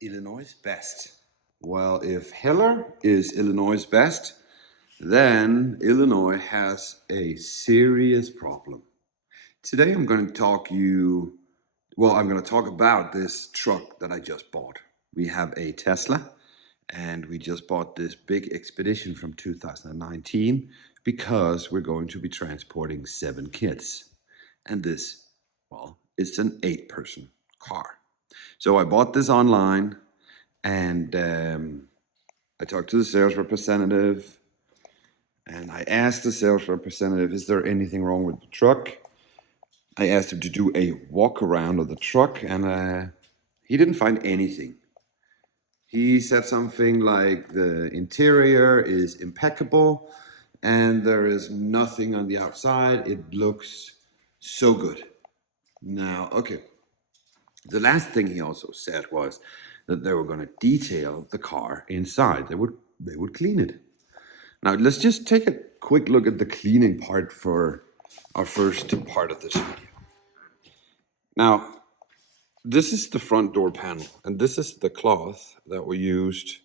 Illinois' best? Well, if Heller is Illinois' best, then Illinois has a serious problem. Today I'm going to I'm going to talk about this truck that I just bought. We have a Tesla and we just bought this big expedition from 2019 because we're going to be transporting 7 kids. And this, well, it's an 8-person car. So I bought this online and I talked to the sales representative and I asked the sales representative, is there anything wrong with the truck? I asked him to do a walk around of the truck and he didn't find anything. He said something like the interior is impeccable and there is nothing on the outside. It looks so good. Now, okay. The last thing he also said was that they were going to detail the car inside. They would clean it. Now, let's just take a quick look at the cleaning part for our first part of this video. Now, this is the front door panel, and this is the cloth that we used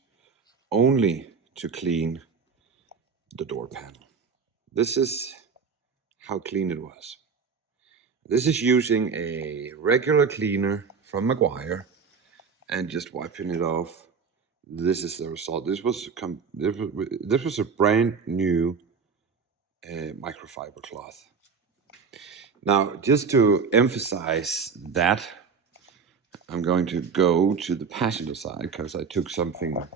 only to clean the door panel. This is how clean it was. This is using a regular cleaner from Maguire and just wiping it off. This is the result. This was a brand new microfiber cloth. Now, just to emphasize that, I'm going to go to the passenger side because I took something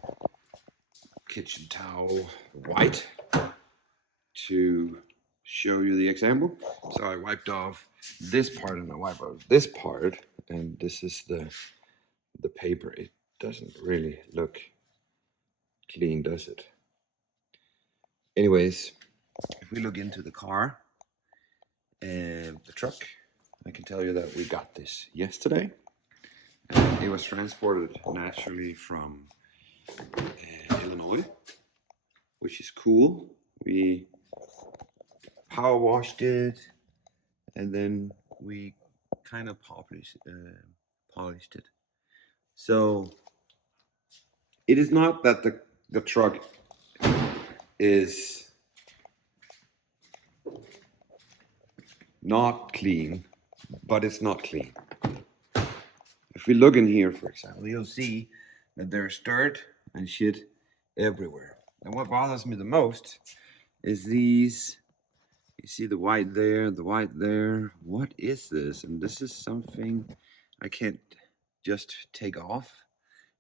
kitchen towel white to show you the example. So I wiped off this part and I wiped off this part, and this is the paper. It doesn't really look clean, does it? Anyways, if we look into the car and the truck, I can tell you that we got this yesterday. It was transported naturally from Illinois, which is cool. We power washed it and then we kind of polished it. So it is not that the truck is not clean, but it's not clean. If we look in here, for example, you'll see that there's dirt and shit everywhere. And what bothers me the most is these, you see the white there, the white there. What is this? And this is something I can't just take off.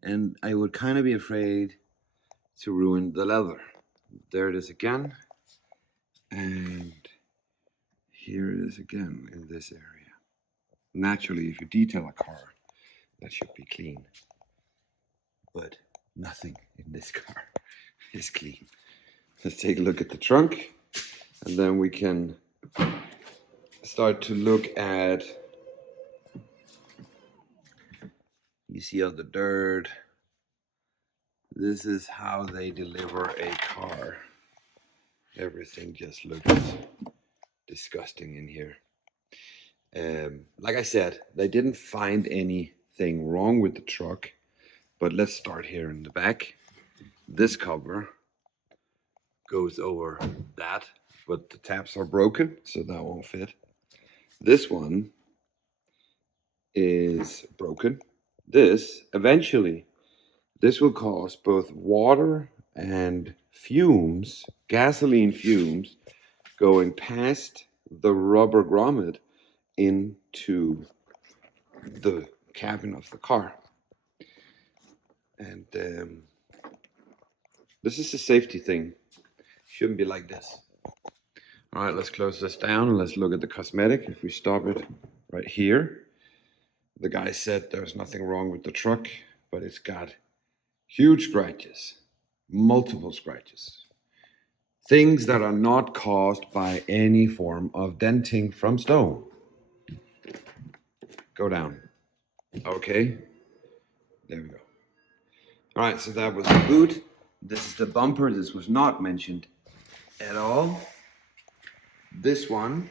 And I would kind of be afraid to ruin the leather. There it is again. And here it is again in this area. Naturally, if you detail a car, that should be clean. But nothing in this car is clean. Let's take a look at the trunk, and then we can start to look at, you see all the dirt. This is how they deliver a car. Everything just looks disgusting in here. Like I said, they didn't find anything wrong with the truck, but let's start here in the back. This cover goes over that, but the tabs are broken, so that won't fit. This one is broken. This, eventually, this will cause both water and fumes, gasoline fumes, going past the rubber grommet into the cabin of the car. And this is a safety thing. Shouldn't be like this. All right, let's close this down and let's look at the cosmetic. If we stop it right here, the guy said there's nothing wrong with the truck, but it's got huge scratches, multiple scratches. Things that are not caused by any form of denting from stone. Go down. Okay, there we go. All right, so that was the boot. This is the bumper. This was not mentioned at all. This one,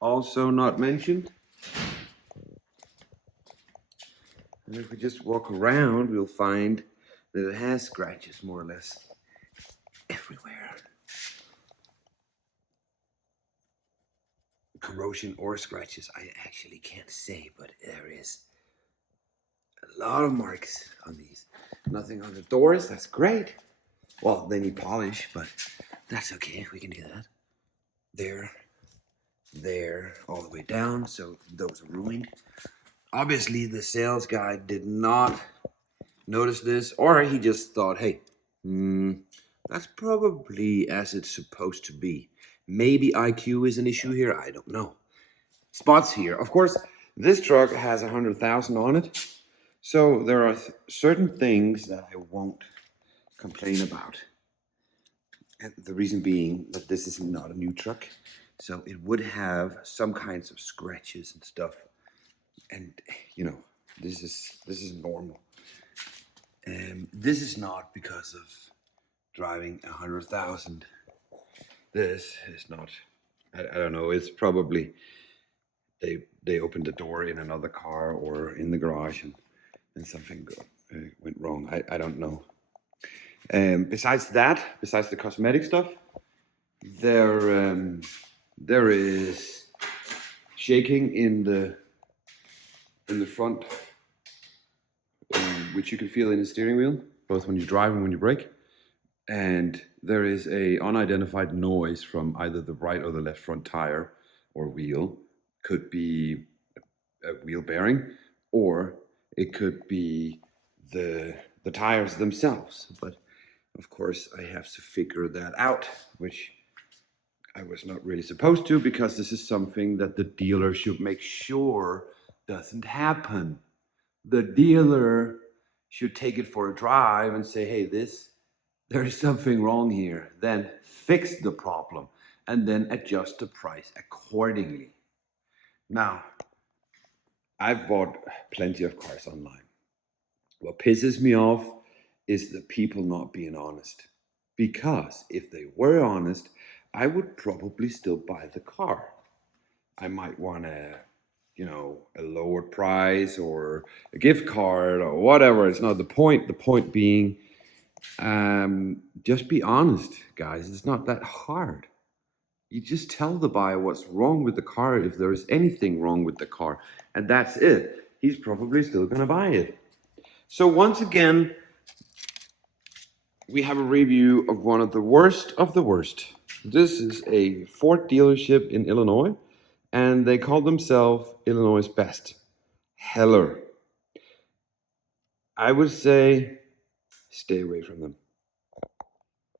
also not mentioned. And if we just walk around, we'll find that it has scratches more or less everywhere. Corrosion or scratches, I actually can't say, but there is a lot of marks on these. Nothing on the doors, that's great. Well, they need polish, but that's okay, we can do that. There, all the way down, so those are ruined. Obviously, the sales guy did not notice this, or he just thought, hey, that's probably as it's supposed to be. Maybe IQ is an issue here, I don't know. Spots here. Of course, this truck has 100,000 on it, so there are certain things that I won't complain about. And the reason being that this is not a new truck, so it would have some kinds of scratches and stuff. And you know, this is normal. This is not because of driving 100,000. This is not. I don't know. It's probably they opened the door in another car or in the garage and something went wrong. I don't know. Besides that, besides the cosmetic stuff, there is shaking in the front, which you can feel in the steering wheel, both when you drive and when you brake. And there is a unidentified noise from either the right or the left front tire or wheel. Could be a wheel bearing, or it could be the tires themselves. But of course, I have to figure that out, which I was not really supposed to, because this is something that the dealer should make sure doesn't happen. The dealer should take it for a drive and say, hey, there is something wrong here. Then fix the problem and then adjust the price accordingly. Now, I've bought plenty of cars online. What pisses me off is the people not being honest. Because if they were honest, I would probably still buy the car. I might want a lower price or a gift card or whatever. It's not the point. The point being, just be honest, guys. It's not that hard. You just tell the buyer what's wrong with the car, if there is anything wrong with the car, and that's it. He's probably still going to buy it. So once again, we have a review of one of the worst of the worst. This is a Ford dealership in Illinois, and they call themselves Illinois' best. Heller. I would say stay away from them.